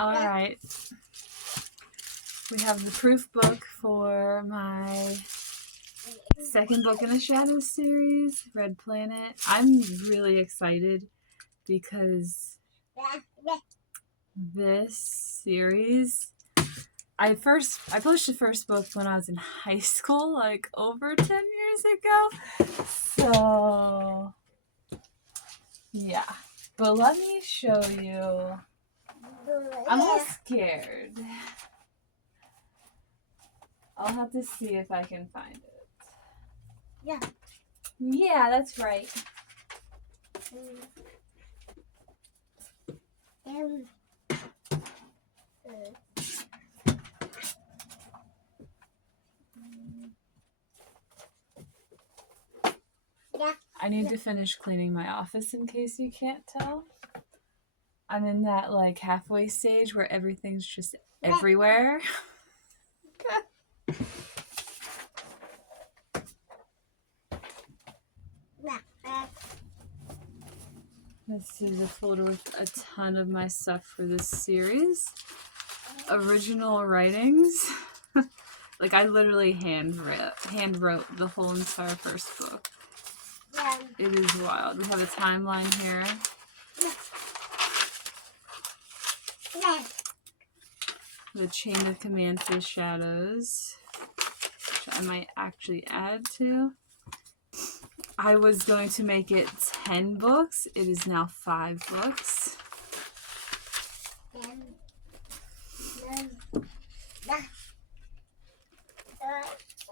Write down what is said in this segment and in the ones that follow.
Alright. We have the proof book for my second book in the Shadow series, Red Planet. I'm really excited because this series, I published the first book when I was in high school, like over 10 years ago. So, yeah. But let me show you. I'm a little scared. I'll have to see if I can find it. Yeah. Yeah, that's right. I need to finish cleaning my office in case you can't tell. I'm in that like halfway stage where everything's just everywhere. This is a folder with a ton of my stuff for this series. Original writings. Like I literally hand wrote the whole entire first book. It is wild. We have a timeline here. The chain of command for the shadows, which I might actually add to. I was going to make it 10 books. It is now 5 books.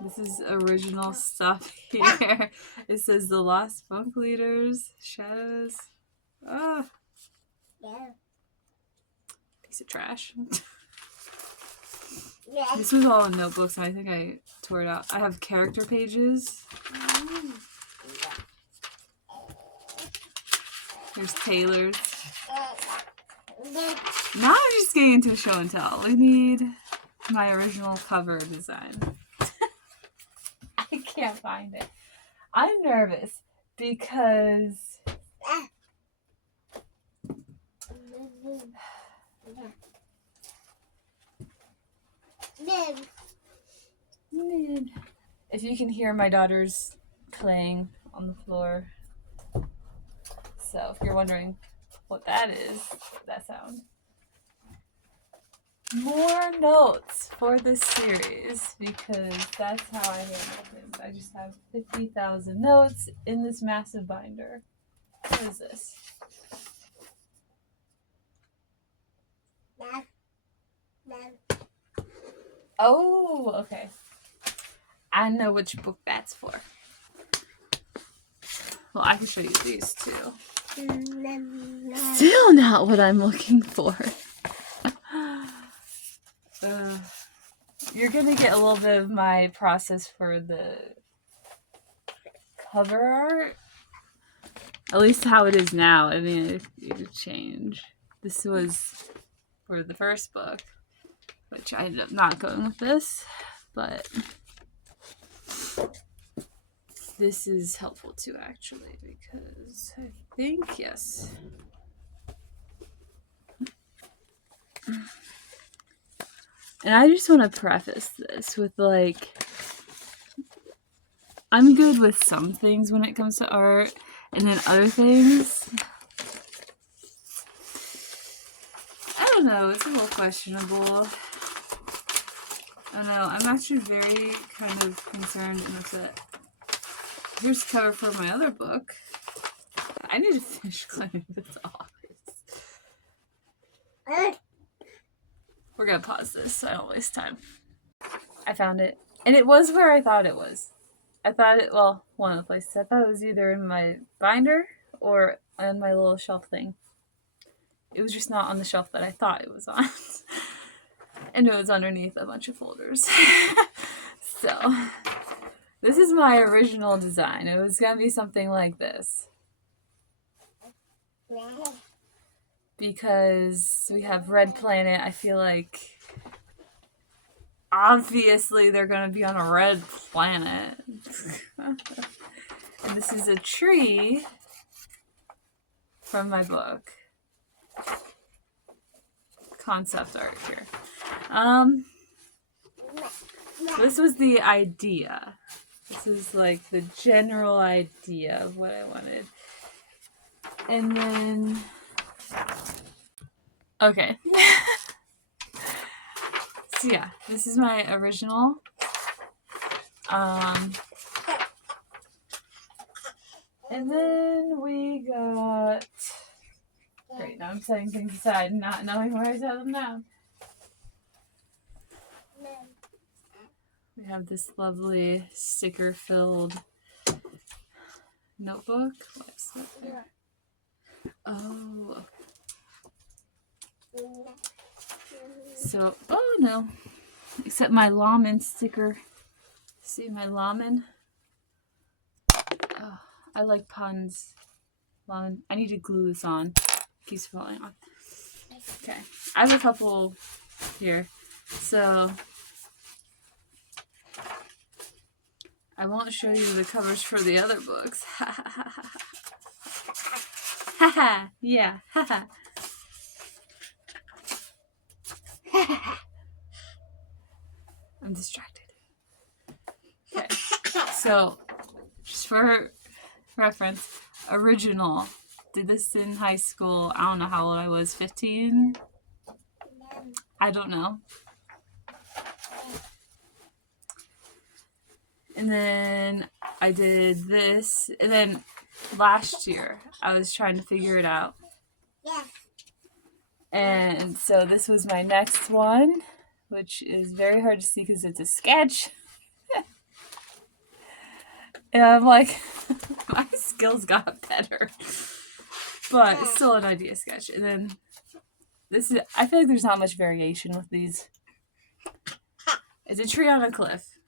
This is original stuff here. It says the Lost Book Leaders, Shadows. Oh. Yeah. Piece of trash. This was all in notebooks, and I think I tore it out. I have character pages. There's Taylor's. Now I'm just getting into show and tell. We need my original cover design. I can't find it. I'm nervous because if you can hear my daughters playing on the floor. So if you're wondering what that is, that sound. More notes for this series because that's how I handle things. I just have 50,000 notes in this massive binder. What is this? Oh, okay. I know which book that's for. Well, I can show you these too. Still not what I'm looking for. You're gonna get a little bit of my process for the cover art. At least how it is now. I mean, it could change. This was for the first book, which I ended up not going with this, but this is helpful too, actually, because I think, yes. And I just want to preface this with, like, I'm good with some things when it comes to art, and then other things, I don't know, it's a little questionable. I don't know, I'm actually very kind of concerned enough that here's the cover for my other book. I need to finish cleaning this office. We're gonna pause this so I don't waste time. I found it. And it was where I thought it was. I thought it, well, one of the places. I thought it was either in my binder or on my little shelf thing. It was just not on the shelf that I thought it was on. And it was underneath a bunch of folders. So, this is my original design. It was gonna be something like this. Because we have Red Planet, I feel like obviously they're going to be on a red planet. And this is a tree from my book concept art here. This was the idea. This is like the general idea of what I wanted. And then, okay. So yeah, this is my original. And then we got, great, now I'm setting things aside, not knowing where I set them down. We have this lovely sticker-filled notebook. What's that there? Oh. So, oh no. Except my Lawman sticker. See my Lawman? Oh, I like puns. Lawman. I need to glue this on. It keeps falling off. Okay. I have a couple here. So, I won't show you the covers for the other books. Haha. Yeah. Haha. I'm distracted. Okay. So, just for reference, original. Did this in high school. I don't know how old I was. 15? I don't know. And then I did this. And then last year, I was trying to figure it out. Yeah. And so this was my next one, which is very hard to see because it's a sketch. And I'm like, my skills got better. But it's still an idea sketch. And then this is, I feel like there's not much variation with these. It's a tree on a cliff.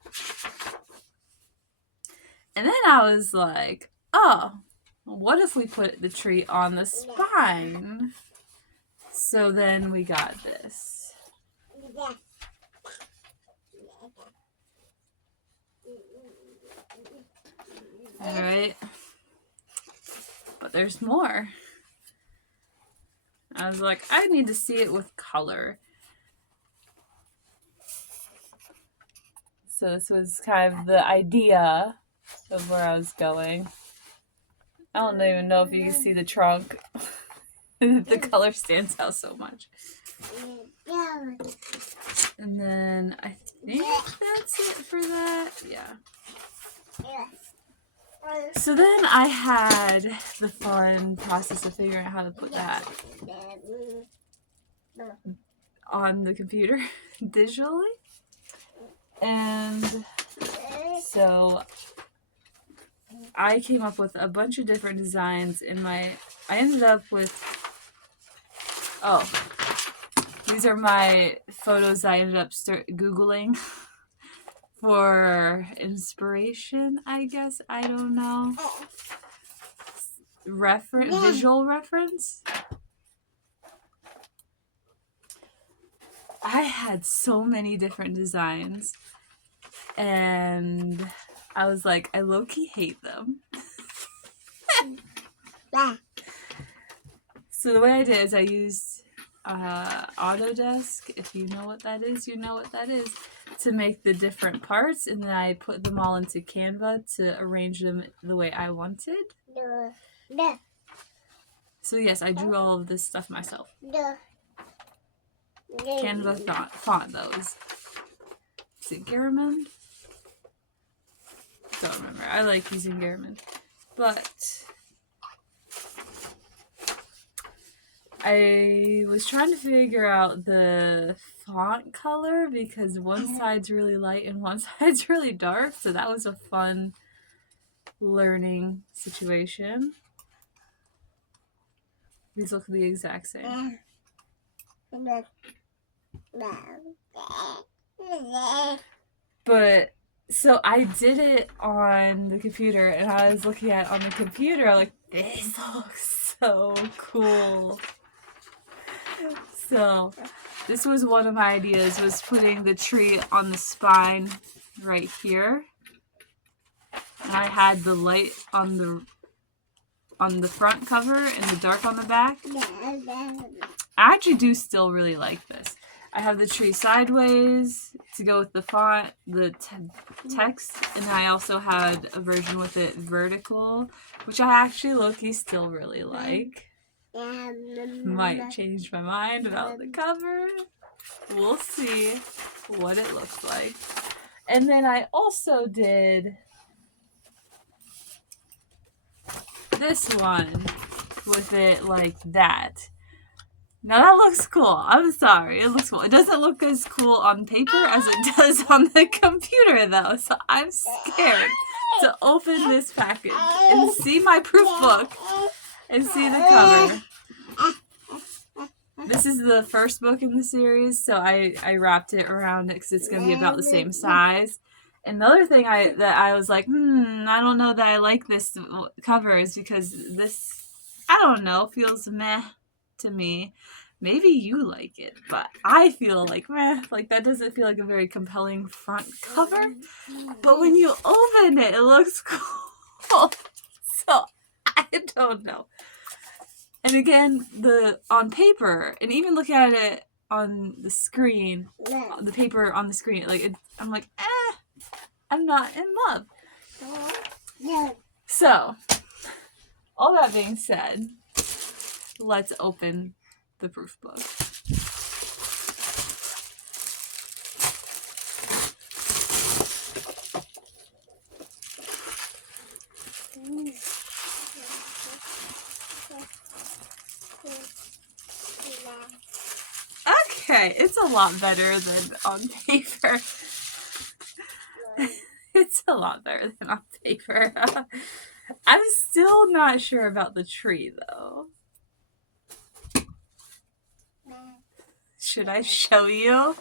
And then I was like, oh, what if we put the tree on the spine? So then we got this. Alright. But there's more. I was like, I need to see it with color. So this was kind of the idea of where I was going. I don't even know if you can see the trunk. The color stands out so much. And then I think that's it for that. Yeah. So then I had the fun process of figuring out how to put that on the computer digitally. And so I came up with a bunch of different designs in I ended up with, these are my photos I ended up Googling for inspiration, I guess. I don't know. Visual reference. I had so many different designs, and I was like, I low-key hate them. So the way I did is I used Autodesk. If you know what that is, you know what that is. To make the different parts, and then I put them all into Canva to arrange them the way I wanted. So yes, I drew all of this stuff myself. Canva font those. Is it Garamond? Don't remember. I like using Garamond. But I was trying to figure out the font color because one side's really light and one side's really dark. So that was a fun learning situation. These look the exact same. But so I did it on the computer, and I was looking at it on the computer, I'm like, this looks so cool. So this was one of my ideas, was putting the tree on the spine right here. And I had the light on the front cover and the dark on the back. I actually do still really like this. I have the tree sideways to go with the font, the text, and I also had a version with it vertical, which I actually low-key still really like. Might change my mind about the cover. We'll see what it looks like. And then I also did this one with it like that. Now that looks cool. I'm sorry. It looks cool. It doesn't look as cool on paper as it does on the computer though. So I'm scared to open this package and see my proof book and see the cover. This is the first book in the series, so I wrapped it around it because it's going to be about the same size. And the other thing that I was like, I don't know that I like this cover is because this, I don't know, feels meh to me. Maybe you like it, but I feel like meh. Like that doesn't feel like a very compelling front cover. But when you open it, it looks cool. So I don't know. And again, on paper, and even looking at it on the screen, the paper on the screen, I'm like, I'm not in love. So, all that being said, let's open the proof book. Okay, it's a lot better than on paper. It's a lot better than on paper. I'm still not sure about the tree, though. Should I show you?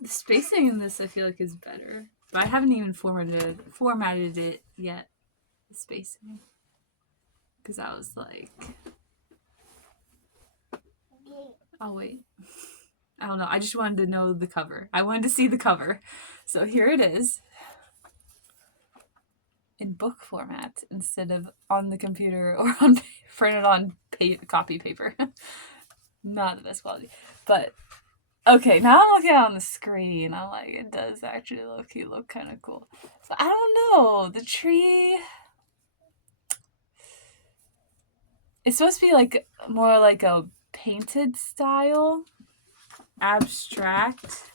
The spacing in this I feel like is better. But I haven't even formatted it yet. The spacing. Because I was like... Oh, wait. I don't know. I just wanted to know the cover. I wanted to see the cover. So here it is. In book format instead of on the computer or on printed on copy paper. Not the best quality. But, okay, now I'm looking on the screen. I'm like, it does actually look kind of cool. So I don't know. The tree... It's supposed to be like more like a painted style. Abstract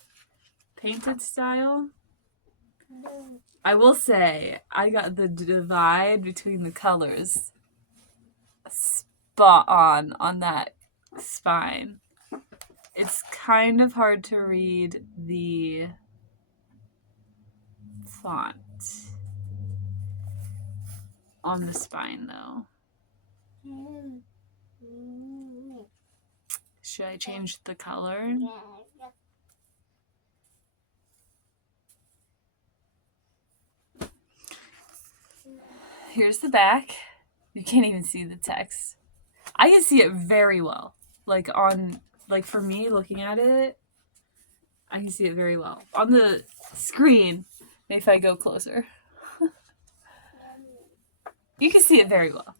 painted style. I will say, I got the divide between the colors spot on that spine. It's kind of hard to read the font on the spine, though. Should I change the color? Here's the back. You can't even see the text. I can see it very well. Like for me looking at it, I can see it very well. On the screen, if I go closer, you can see it very well.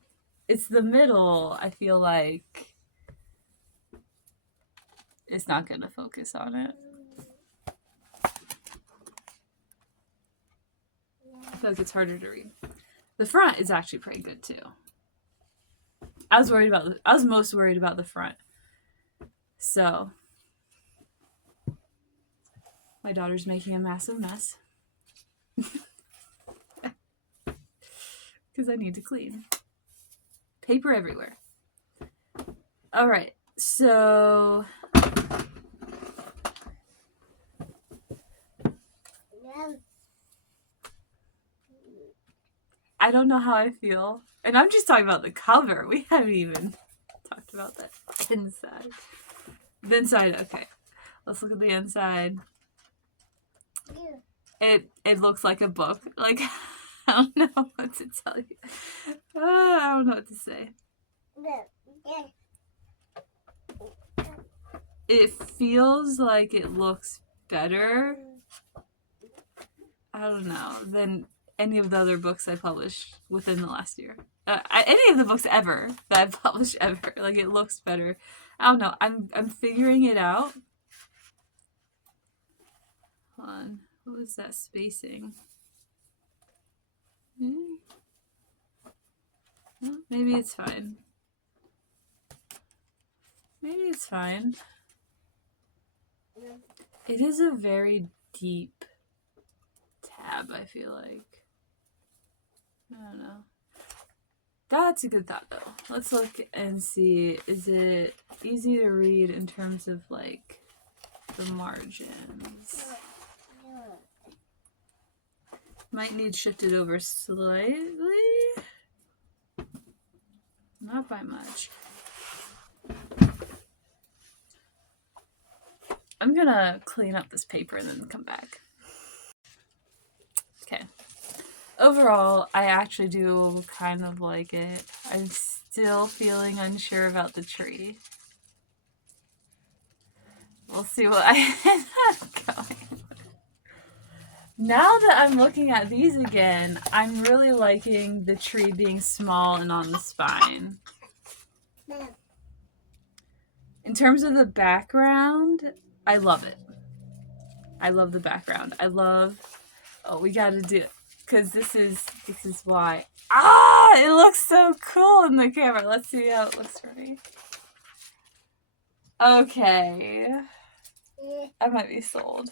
It's the middle, I feel like it's not going to focus on it. I feel like it's harder to read. The front is actually pretty good too. I was most worried about the front. So, my daughter's making a massive mess. Because I need to clean. Paper everywhere. Alright, so... I don't know how I feel. And I'm just talking about the cover. We haven't even talked about that inside. The inside, okay. Let's look at the inside. It looks like a book. Like, I don't know what to tell you. I don't know what to say. Yeah. It feels like it looks better, I don't know, than any of the other books I published within the last year. Any of the books ever that I've published ever. Like, it looks better. I don't know. I'm figuring it out. Hold on. What was that spacing? Well, maybe it's fine. Maybe it's fine. It is a very deep tab, I feel like. I don't know. That's a good thought, though. Let's look and see. Is it easy to read in terms of, like, the margins? Might need shifted over slightly. Not by much. I'm gonna clean up this paper and then come back. Okay. Overall, I actually do kind of like it. I'm still feeling unsure about the tree. We'll see what I end up going. Now that I'm looking at these again, I'm really liking the tree being small and on the spine. In terms of the background, I love it. I love the background. I love... Oh, we gotta do it. Because this is why. Ah! It looks so cool in the camera. Let's see how it looks for me. Okay. I might be sold.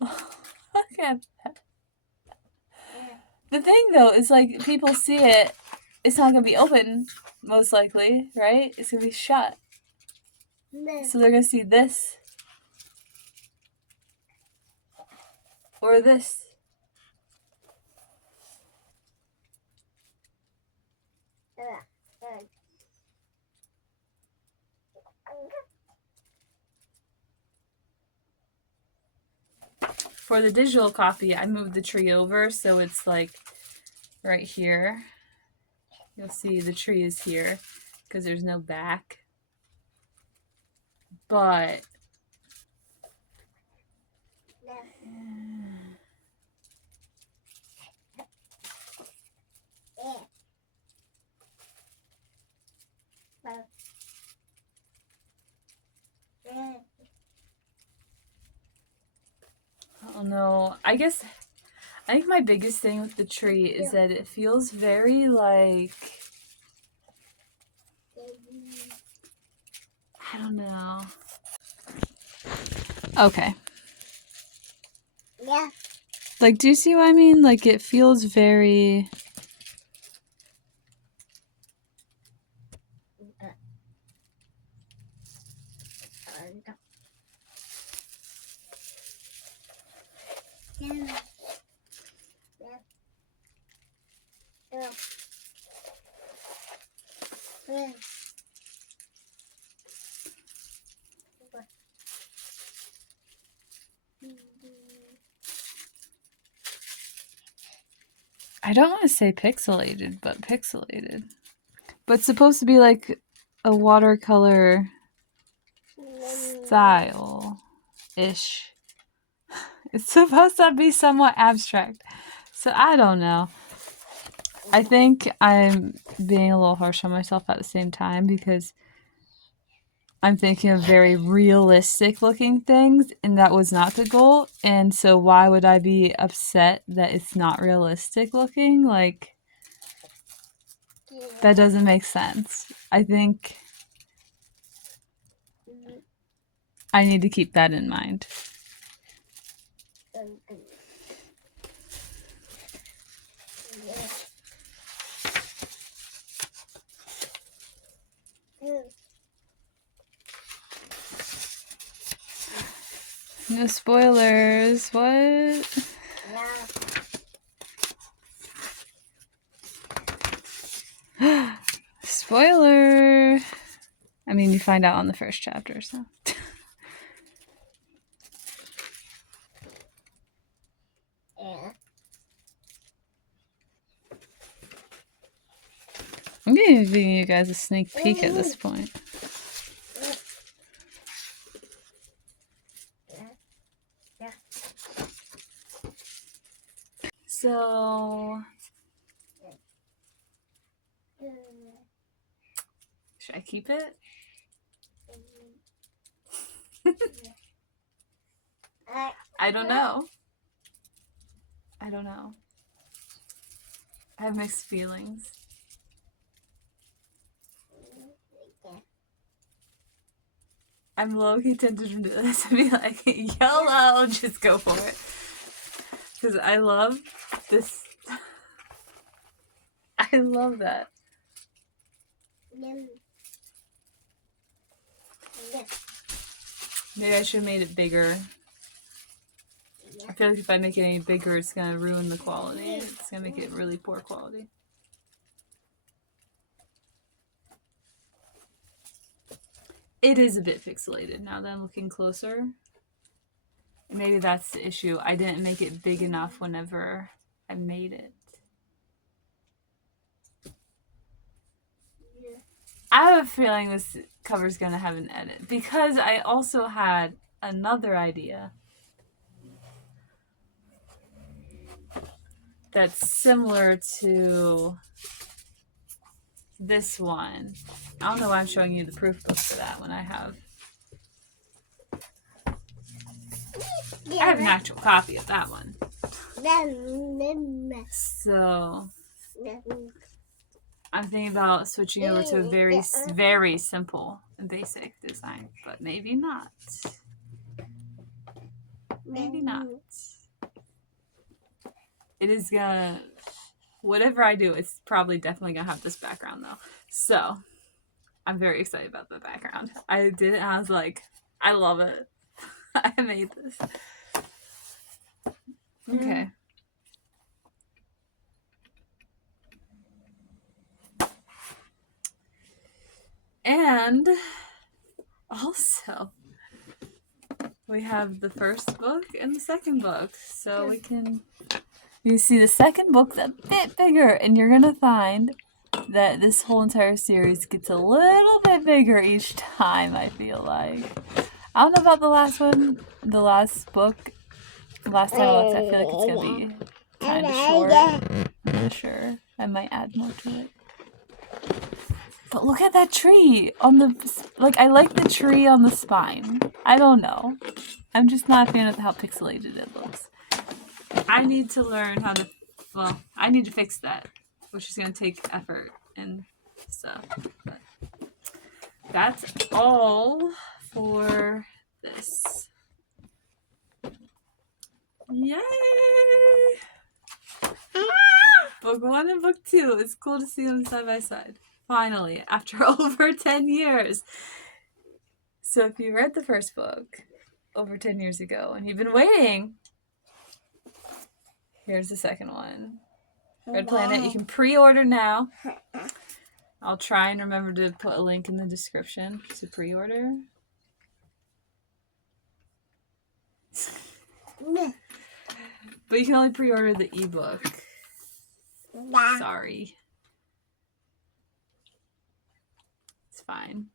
Look at that. The thing, though, is, like, people see it, it's not going to be open, most likely, right? It's going to be shut. So they're going to see this. Or this. For the digital copy, I moved the tree over, so it's, like, right here. You'll see the tree is here, because there's no back. But... Oh no, I think my biggest thing with the tree is that it feels very like, I don't know. Okay. Yeah. Like, do you see what I mean? Like, it feels very... I don't want to say pixelated, but pixelated. But it's supposed to be like a watercolor style-ish. It's supposed to be somewhat abstract. So I don't know. I think I'm being a little harsh on myself at the same time because I'm thinking of very realistic looking things, and that was not the goal. And so why would I be upset that it's not realistic looking? Like, that doesn't make sense. I think I need to keep that in mind. No spoilers. What? Spoiler. I mean, you find out on the first chapter, so. I'm giving you guys a sneak peek at this point. So, should I keep it? I don't know. I don't know. I have mixed feelings. I'm low-key tempted to do this and be like, YOLO, just go for it. Because I love this. I love that. Maybe I should have made it bigger. I feel like if I make it any bigger, it's going to ruin the quality. It's going to make it really poor quality. It is a bit pixelated now that I'm looking closer. Maybe that's the issue. I didn't make it big enough whenever I made it. I have a feeling this cover's going to have an edit because I also had another idea that's similar to this one. I don't know why I'm showing you the proof book for that when I have an actual copy of that one. So I'm thinking about switching over to a very, very simple and basic design, but maybe not. Maybe not. It is gonna, whatever I do, it's probably definitely gonna have this background though. So I'm very excited about the background. I did it and I was like, I love it. I made this. Okay. And also, we have the first book and the second book. So we can, you see the second book's a bit bigger, and you're going to find that this whole entire series gets a little bit bigger each time, I feel like. I don't know about the last one, the last book, the last title. I feel like it's going to be kind of short. I'm not sure. I might add more to it. But look at that tree on the, like, I like the tree on the spine. I don't know. I'm just not a fan of how pixelated it looks. I need to learn how to, well, I need to fix that, which is going to take effort and stuff. But that's all for this. Yay! Book 1 and Book 2. It's cool to see them side by side. Finally, after over 10 years. So if you read the first book over 10 years ago and you've been waiting, here's the second one. Red Planet. You can pre-order now. I'll try and remember to put a link in the description to pre-order. But you can only pre-order the ebook. Sorry. It's fine.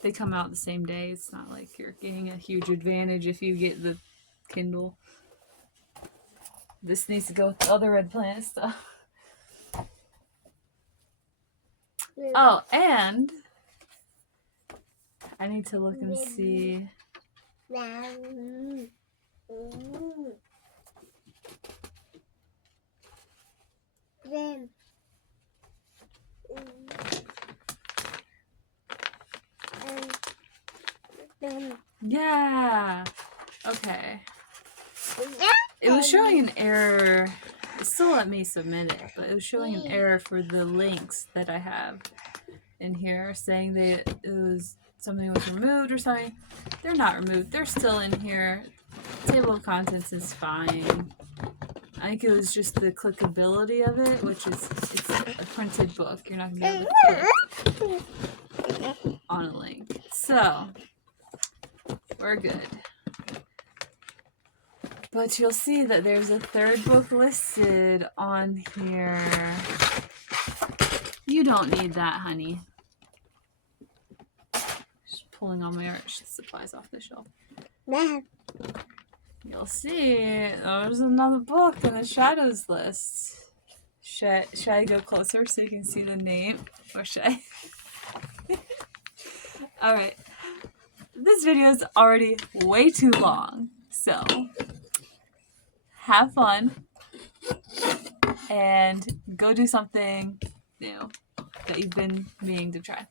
They come out the same day. It's not like you're getting a huge advantage if you get the Kindle. This needs to go with the other Red Planet stuff. Oh, and I need to look and see. Yeah. Okay. It was showing an error. It still let me submit it, but it was showing an error for the links that I have in here, saying that it was something was removed or something. They're not removed. They're still in here. Table of contents is fine. I think it was just the clickability of it, which is, it's a printed book. You're not going to be able to click on a link. So, we're good. But you'll see that there's a third book listed on here. You don't need that, honey. Just pulling all my art supplies off the shelf. Yeah. You'll see. There's another book in the shadows list. Should I go closer so you can see the name? Or should I? Alright. This video is already way too long. So, have fun. And go do something new that you've been meaning to try.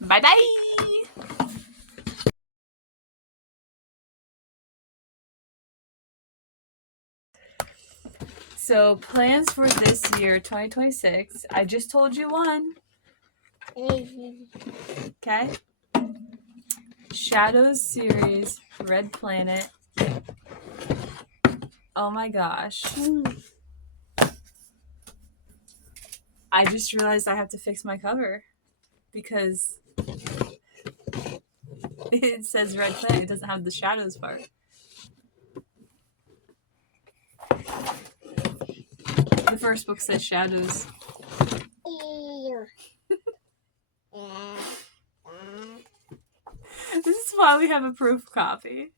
Bye-bye! So, plans for this year, 2026. I just told you one. Okay? Shadows series, Red Planet. Oh my gosh. I just realized I have to fix my cover because it says Red Planet. It doesn't have the shadows part. The first book says shadows. This is why we have a proof copy.